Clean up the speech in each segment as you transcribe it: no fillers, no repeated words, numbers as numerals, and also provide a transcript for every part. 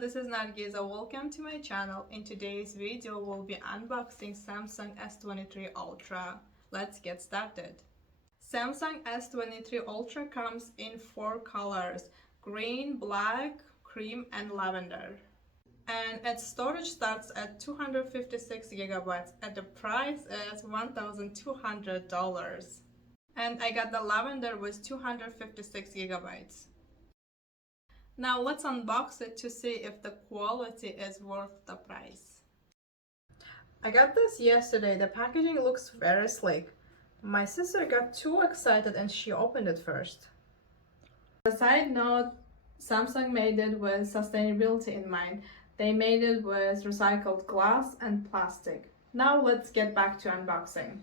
everyone, this is Nargiza. Welcome to my channel. In today's video, we'll be unboxing Samsung S23 Ultra. Let's get started. Samsung S23 Ultra comes in 4 colors: green, black, cream, and lavender. And its storage starts at 256 gigabytes and the price is $1,200. And I got the lavender with 256 gigabytes. Now let's unbox it to see if the quality is worth the price. I got this yesterday. The packaging looks very sleek. My sister got too excited and she opened it first. As a side note, Samsung made it with sustainability in mind. They made it with recycled glass and plastic. Now let's get back to unboxing.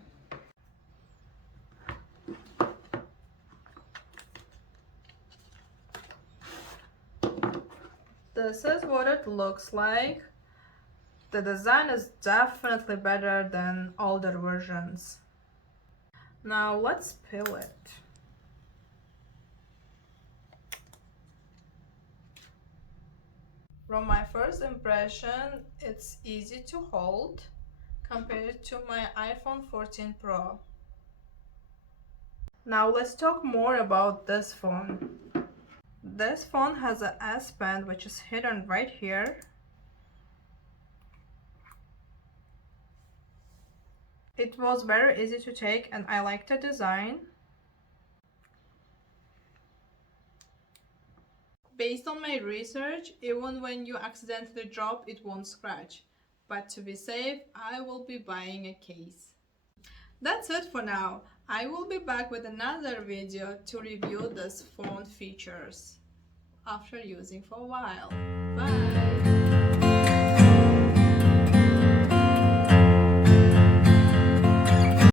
This is what it looks like. The design is definitely better than older versions. Now let's peel it. From my first impression, it's easy to hold compared to my iPhone 14 Pro. Now let's talk more about this phone. This phone has an S Pen which is hidden right here. It was very easy to take and I liked the design. Based on my research, even when you accidentally drop, it won't scratch. But to be safe, I will be buying a case. That's it for now. I will be back with another video to review this phone features after using for a while. Bye!